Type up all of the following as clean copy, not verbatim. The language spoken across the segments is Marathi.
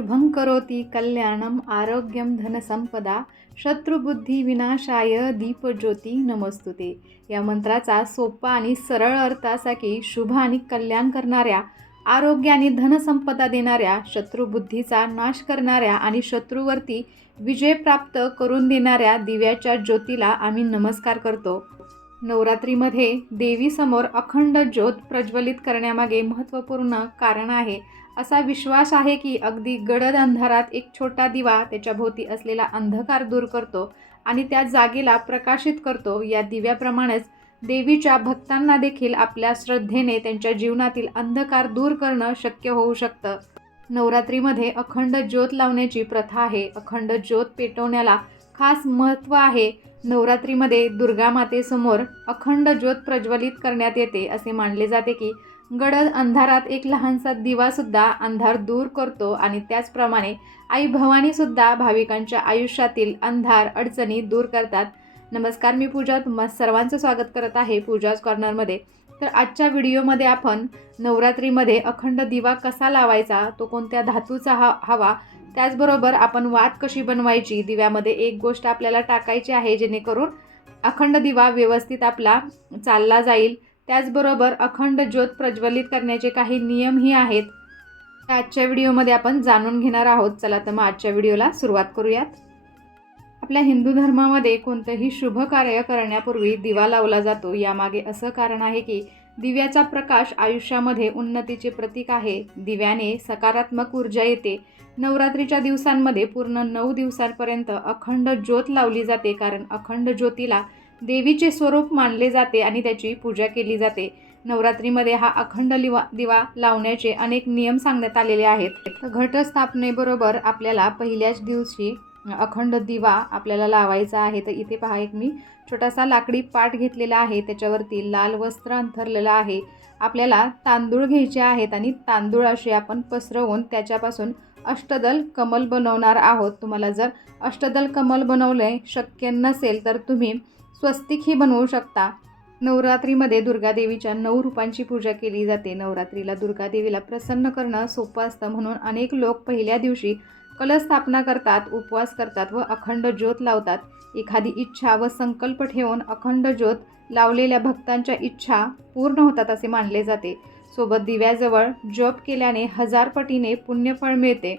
शुभं करोति कल्याणम आरोग्यम धनसंपदा शत्रुबुद्धी विनाशाय दीपज्योती नमस्तुते। या मंत्राचा सोपा आणि सरळ अर्थ असा की शुभ आणि कल्याण करणाऱ्या, आरोग्य आणि धनसंपदा देणाऱ्या, शत्रुबुद्धीचा नाश करणाऱ्या आणि शत्रूवरती विजय प्राप्त करून देणाऱ्या दिव्याच्या ज्योतीला आम्ही नमस्कार करतो। नवरात्रीमध्ये देवीसमोर अखंड ज्योत प्रज्वलित करण्यामागे महत्त्वपूर्ण कारण आहे। असा विश्वास आहे की अगदी गडद अंधारात एक छोटा दिवा त्याच्या भोवती असलेला अंधकार दूर करतो आणि त्या जागेला प्रकाशित करतो। या दिव्याप्रमाणेच देवीच्या भक्तांना देखील आपल्या श्रद्धेने त्यांच्या जीवनातील अंधकार दूर करणं शक्य होऊ शकतं। नवरात्रीमध्ये अखंड ज्योत लावण्याची प्रथा आहे। अखंड ज्योत पेटवण्याला खास महत्त्व आहे। नवरात्रीमध्ये दुर्गा मातेसमोर अखंड ज्योत प्रज्वलित करण्यात येते। असे मानले जाते की गडद अंधारात एक लहानसा दिवासुद्धा अंधार दूर करतो आणि त्याचप्रमाणे आई भवानीसुद्धा भाविकांच्या आयुष्यातील अंधार अडचणी दूर करतात। नमस्कार, मी पूजा तुम्हा सर्वांचं स्वागत करत आहे पूजाज कॉर्नरमध्ये। तर आजच्या व्हिडिओमध्ये आपण नवरात्रीमध्ये अखंड दिवा कसा लावायचा, तो कोणत्या धातूचा हवा, त्याचबरोबर आपण वात कशी बनवायची, दिव्यामध्ये एक गोष्ट आपल्याला टाकायची आहे जेणेकरून अखंड दिवा व्यवस्थित आपला चालला जाईल। त्याचबरोबर अखंड ज्योत प्रज्वलित करण्याचे काही नियमही आहेत, आजच्या व्हिडिओमध्ये आपण जाणून घेणार आहोत। चला तर मग आजच्या व्हिडिओला सुरुवात करूयात। आपल्या हिंदू धर्मामध्ये कोणतेही शुभ कार्य करण्यापूर्वी दिवा लावला जातो। यामागे असं कारण आहे की दिव्याचा प्रकाश आयुष्यामध्ये उन्नतीचे प्रतीक आहे। दिव्याने सकारात्मक ऊर्जा येते। नवरात्रीच्या दिवसांमध्ये पूर्ण 9 दिवसांपर्यंत अखंड ज्योत लावली जाते, कारण अखंड ज्योतीला देवीचे स्वरूप मानले जाते आणि त्याची पूजा केली जाते। नवरात्रीमध्ये हा अखंड दिवा लावण्याचे अनेक नियम सांगण्यात आलेले आहेत। घटस्थापनेबरोबर आपल्याला पहिल्याच दिवशी अखंड दिवा आपल्याला लावायचा आहे। तर इथे पहा, एक मी छोटासा लाकडी पाट घेतलेला आहे, त्याच्यावरती लाल वस्त्र अंथरलेलं आहे। आपल्याला तांदूळ घ्यायचे आहेत आणि तांदूळ असे आपण पसरवून त्याच्यापासून अष्टदल कमल बनवणार आहोत। तुम्हाला जर अष्टदल कमल बनवले शक्य नसेल तर तुम्ही स्वस्तिकही बनवू शकता। नवरात्रीमध्ये दुर्गा देवीच्या 9 रूपांची पूजा केली जाते। नवरात्रीला दुर्गा देवीला प्रसन्न करणं सोपं असतं, म्हणून अनेक लोक पहिल्या दिवशी कलश स्थापना करतात, उपवास करतात व अखंड ज्योत लावतात। एखादी इच्छा व संकल्प ठेवून अखंड ज्योत लावलेल्या भक्तांच्या इच्छा पूर्ण होतात असे मानले जाते। सोबत दिव्याजवळ जप केल्याने 1000 पटीने पुण्यफळ मिळते,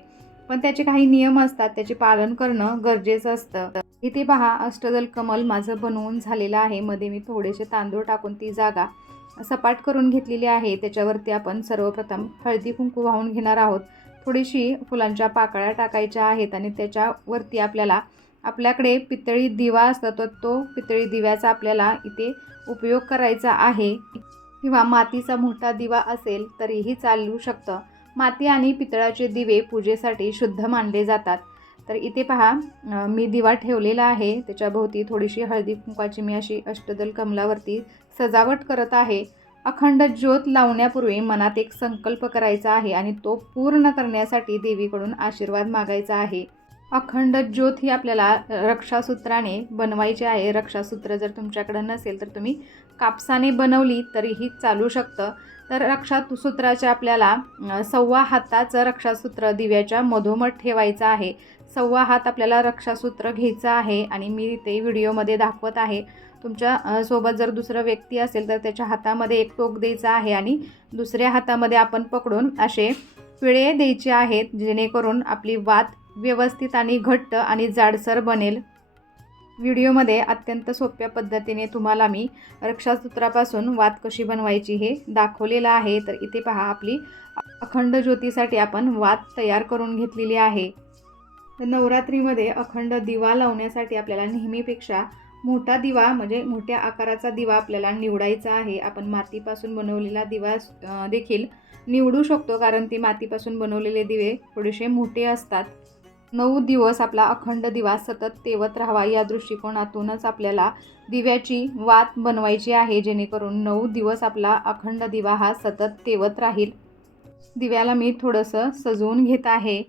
पण त्याचे काही नियम असतात, त्याचे पालन करणं गरजेचं असतं। इथे पहा, अष्टदल कमल माझं बनवून झालेलं आहे। मध्ये मी थोडेसे तांदूळ टाकून ती जागा सपाट करून घेतलेली आहे। त्याच्यावरती आपण सर्वप्रथम हळदी कुंकू वाहून घेणार आहोत। थोडीशी फुलांच्या पाकळ्या टाकायच्या आहेत आणि त्याच्यावरती आपल्याकडे पितळी दिवा असतो, तो पितळी दिव्याचा आपल्याला इथे उपयोग करायचा आहे, किंवा मातीचा मोठा दिवा असेल तरीही चालू शकतं। माती आणि पितळाचे दिवे पूजेसाठी शुद्ध मानले जातात। तर इथे पहा, मी दिवा ठेवलेला आहे, त्याच्याभोवती थोडीशी हळदी कुंकाची मी अशी अष्टदल कमलावरती सजावट करत आहे। अखंड ज्योत लावण्यापूर्वी मनात एक संकल्प करायचा आहे आणि तो पूर्ण करण्यासाठी देवीकडून आशीर्वाद मागायचा आहे। अखंड ज्योत ही आपल्याला रक्षासूत्राने बनवायची आहे। रक्षासूत्र जर तुमच्याकडे नसेल तर तुम्ही कापसाने बनवली तरीही चालू शकतं। तर रक्षासूत्राचे आपल्याला 1.25 हाताचं रक्षासूत्र दिव्याच्या मधोमध ठेवायचं आहे। 1.25 हात आपल्याला रक्षासूत्र घ्यायचं आहे आणि मी ते व्हिडिओमध्ये दाखवत आहे। तुमच्या सोबत जर दुसरा व्यक्ती असेल तर त्याच्या हातामध्ये एक टोक द्यायचं आहे आणि दुसऱ्या हातामध्ये आपण पकडून असे पिळे द्यायचे आहेत, जेणेकरून आपली वात व्यवस्थित आणि घट्ट आणि जाडसर बनेल। व्हिडिओमध्ये अत्यंत सोप्या पद्धतीने तुम्हाला मी रक्षासूत्रापासून वात कशी बनवायची हे दाखवलेलं आहे। तर इथे पहा, आपली अखंड ज्योतीसाठी आपण वात तयार करून घेतलेली आहे। तर नवरात्रीमध्ये अखंड दिवा लावण्यासाठी आपल्याला नेहमीपेक्षा मोठा दिवा, म्हणजे मोठ्या आकाराचा दिवा आपल्याला निवडायचा आहे। आपण मातीपासून बनवलेला दिवा देखील निवडू शकतो, कारण ते मातीपासून बनवलेले दिवे थोडेसे मोठे असतात। 9 दिवस आपला अखंड दिवा सतत तेवत राहावा या दृष्टिकोनातूनच आपल्याला दिव्याची वात बनवायची आहे, जेणेकरून 9 दिवस आपला अखंड दिवा हा सतत तेवत राहील। दिव्याला मी थोडंसं सजवून घेत आहे।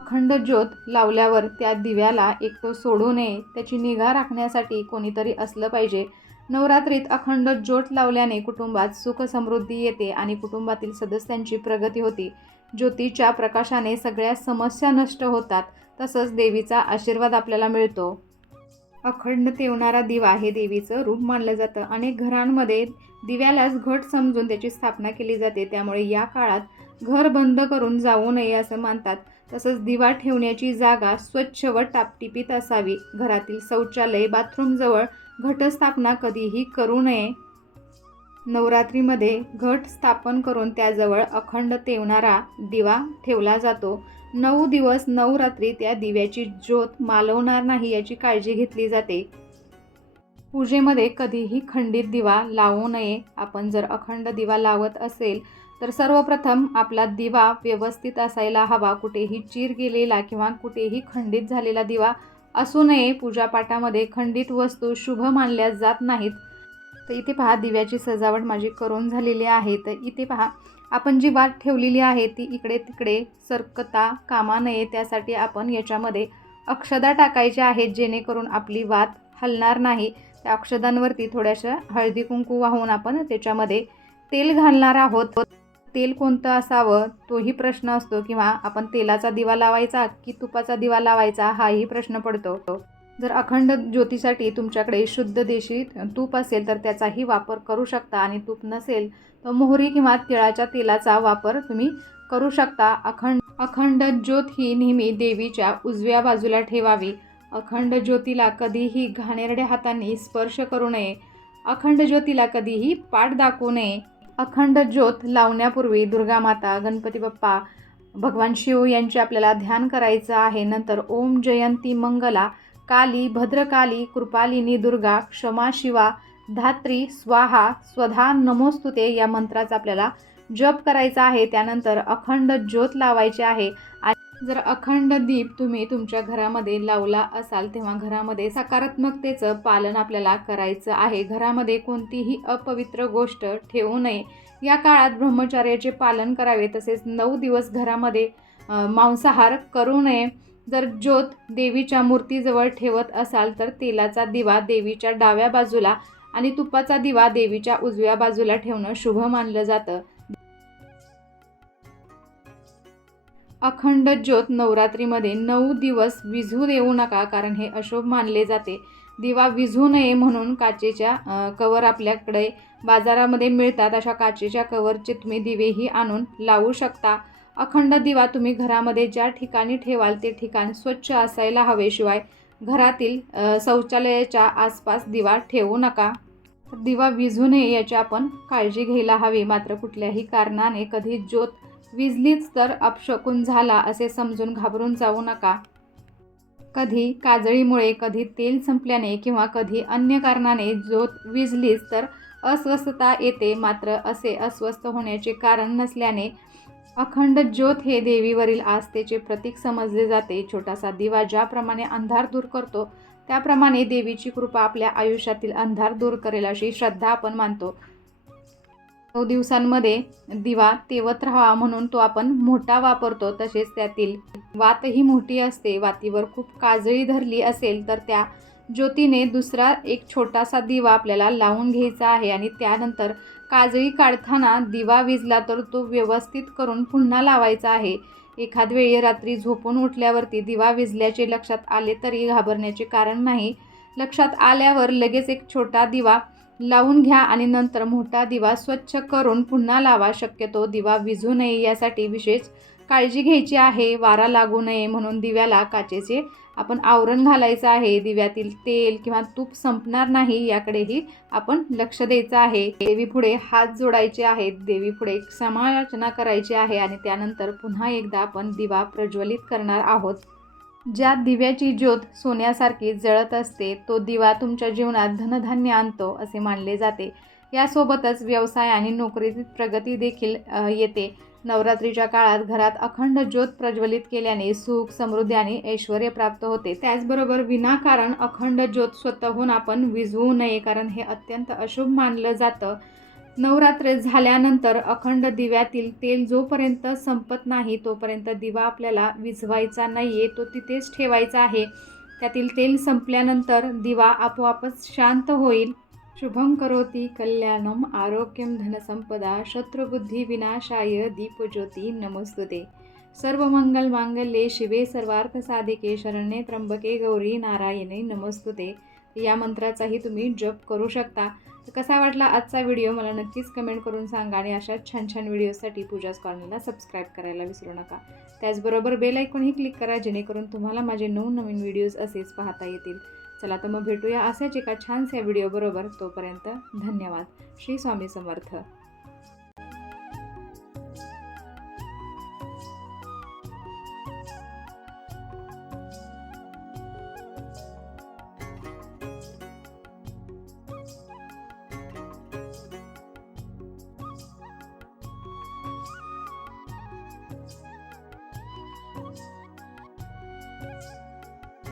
अखंड ज्योत लावल्यावर त्या दिव्याला एकटो सोडू नये, त्याची निगा राखण्यासाठी कोणीतरी असलं पाहिजे। नवरात्रीत अखंड ज्योत लावल्याने कुटुंबात सुख समृद्धी येते आणि कुटुंबातील सदस्यांची प्रगती होते। ज्योतीच्या प्रकाशाने सगळ्या समस्या नष्ट होतात, तसंच देवीचा आशीर्वाद आपल्याला मिळतो. अखंड तेवणारा दिवा हे देवीचं रूप मानलं जातं. अनेक घरांमध्ये दिव्यालाच घट समजून त्याची स्थापना केली जाते. त्यामुळे या काळात घर बंद करून जाऊ नये असं मानतात. तसंच दिवा ठेवण्याची जागा स्वच्छ व टापटिपीत असावी. घरातील शौचालय, बाथरूमजवळ घटस्थापना कधीही करू नये. नवरात्रीमध्ये घट स्थापन करून त्याजवळ अखंड तेवणारा दिवा ठेवला जातो. 9 दिवस 9 रात्री त्या दिव्याची ज्योत मालवणार नाही याची काळजी घेतली जाते. पूजेमध्ये कधीही खंडित दिवा लावू नये. आपण जर अखंड दिवा लावत असेल तर सर्वप्रथम आपला दिवा व्यवस्थित असायला हवा. कुठेही चीर गेलेला किंवा कुठेही खंडित झालेला दिवा असू नये. पूजापाठामध्ये खंडित वस्तू शुभ मानल्या जात नाहीत. तर इथे पहा, दिव्याची सजावट माझी करून झालेली आहे. तर इथे पहा, आपण जी वात ठेवलेली आहे ती इकडे तिकडे सरकता कामा नये. त्यासाठी आपण याच्यामध्ये अक्षदा टाकायच्या आहेत, जेणेकरून आपली वात हलणार नाही. त्या अक्षदांवरती थोड्याशा हळदी कुंकू वाहून आपण त्याच्यामध्ये तेल घालणार आहोत. तेल कोणतं असावं तोही प्रश्न असतो, किंवा आपण तेलाचा दिवा लावायचा की तुपाचा दिवा लावायचा हाही प्रश्न पडतो. जर अखंड ज्योतीसाठी तुमच्याकडे शुद्ध देशी तूप असेल तर त्याचाही वापर करू शकता, आणि तूप नसेल तर मोहरी किंवा तिळाच्या तेलाचा वापर तुम्ही करू शकता. अखंड ज्योत ही नेहमी देवीच्या उजव्या बाजूला ठेवावी. अखंड ज्योतीला कधीही घाणेरड्या हातांनी स्पर्श करू नये. अखंड ज्योतीला कधीही पाठ दाखवू नये. अखंड ज्योत लावण्यापूर्वी दुर्गा माता, गणपती बाप्पा, भगवान शिव यांचे आपल्याला ध्यान करायचं आहे. नंतर ओम जयंती मंगला काली भद्रकाली कृपालिनी दुर्गा क्षमा शिवा धात्री स्वाहा स्वधा नमोस्तुते या मंत्राचा आपल्याला जप करायचा आहे. त्यानंतर अखंड ज्योत लावायची आहे. आणि जर अखंड दीप तुम्ही तुमच्या घरामध्ये लावला असाल तेव्हा घरामध्ये सकारात्मकतेचं पालन आपल्याला करायचं आहे. घरामध्ये कोणतीही अपवित्र गोष्ट ठेवू नये. या काळात ब्रह्मचर्याचे पालन करावे. तसेच 9 दिवस घरामध्ये मांसाहार करू नये. जर ज्योत देवीच्या मूर्तीजवळ ठेवत असाल तर तेलाचा दिवा देवीच्या डाव्या बाजूला आणि तुपाचा दिवा देवीच्या उजव्या बाजूला ठेवणं शुभ मानलं जातं. अखंड ज्योत नवरात्रीमध्ये 9 दिवस विझू देऊ नका, कारण हे अशुभ मानले जाते. दिवा विझू नये म्हणून काचेच्या कवर आपल्याकडे बाजारामध्ये मिळतात. अशा काचेच्या कवरचे तुम्ही दिवेही आणून लावू शकता. अखंड दिवा तुम्ही घरामध्ये ज्या ठिकाणी ठेवाल ते ठिकाण स्वच्छ असायला हवे. शिवाय घरातील शौचालयाच्या आसपास दिवा ठेवू नका. दिवा विझू नये याची आपण काळजी घ्यायला हवी. मात्र कुठल्याही कारणाने कधी ज्योत विझलीच तर अपशकुन झाला असे समजून घाबरून जाऊ नका. कधी काजळीमुळे, कधी तेल संपल्याने किंवा कधी अन्य कारणाने ज्योत विझलीच तर अस्वस्थता येते. मात्र असे अस्वस्थ होण्याचे कारण नसल्याने अखंड ज्योत हे देवीवरील आस्थेचे प्रतीक समजले जाते. छोटासा दिवा ज्याप्रमाणे अंधार दूर करतो त्याप्रमाणे देवीची कृपा आपल्या आयुष्यातील अंधार दूर करेल अशी श्रद्धा आपण मानतो. 9 दिवसांमध्ये दिवा तेवत राहावा म्हणून तो आपण मोठा वापरतो. तसेच त्यातील वातही मोठी असते. वातीवर खूप काजळी धरली असेल तर त्या ज्योतीने दुसरा एक छोटासा दिवा आपल्याला लावून घ्यायचा आहे. आणि त्यानंतर काजळी काढताना दिवा विझला तर तो व्यवस्थित करून पुन्हा लावायचा आहे. एखाद वेळी रात्री झोपून उठल्यावरती दिवा विझल्याचे लक्षात आले तरी घाबरण्याचे कारण नाही. लक्षात आल्यावर लगेच एक छोटा दिवा लावून घ्या आणि नंतर मोठा दिवा स्वच्छ करून पुन्हा लावा. शक्यतो दिवा विझू नये यासाठी विशेष काळजी घ्यायची आहे. वारा लागू नये म्हणून दिव्याला काचेचे आपण आवरण घालायचं आहे. दिव्यातील तेल किंवा तूप संपणार नाही याकडेही आपण लक्ष द्यायचं आहे. देवीपुढे हात जोडायचे आहेत. देवीपुढे क्षमायाचना करायची आहे आणि त्यानंतर पुन्हा एकदा आपण दिवा प्रज्वलित करणार आहोत. ज्या दिव्याची ज्योत सोन्यासारखी जळत असते तो दिवा तुमच्या जीवनात धनधान्य आणतो असे मानले जाते. यासोबतच व्यवसाय आणि नोकरीतील प्रगती देखील येते. नवरात्रीच्या काळात घरात अखंड ज्योत प्रज्वलित केल्याने सुख, समृद्धी आणि ऐश्वर्य प्राप्त होते. त्याचबरोबर विनाकारण अखंड ज्योत स्वतःहून आपण विझवू नये, कारण हे अत्यंत अशुभ मानलं जातं. नवरात्र झाल्यानंतर अखंड दिव्यातील तेल जोपर्यंत संपत नाही तोपर्यंत दिवा आपल्याला विझवायचा नाही आहे, तो तिथेच ठेवायचा आहे. त्यातील तेल संपल्यानंतर दिवा आपोआपच शांत होईल. शुभं करोति कल्याणम आरोग्यम धनसंपदा शत्रुबुद्धिविनाशाय दीपज्योती नमोस्तुते. सर्व मंगल मांगल्ये शिवे सर्वार्थ साधिके शरण्ये त्र्यंबके गौरी नारायणे नमोस्तुते. या मंत्राचाही तुम्ही जप करू शकता. तर कसा वाटला आजचा व्हिडिओ मला नक्कीच कमेंट करून सांगा आणि अशा छान छान व्हिडिओसाठी पूजाच कॉर्नरला सबस्क्राईब करायला विसरू नका. त्याचबरोबर बेल आयकॉनही क्लिक करा जेणेकरून तुम्हाला माझे नवनवीन व्हिडिओज असेच पाहता येतील. चला तर मग भेटूया अशाच एका छानशा व्हिडिओ बरोबर. तोपर्यंत धन्यवाद. श्री स्वामी समर्थ.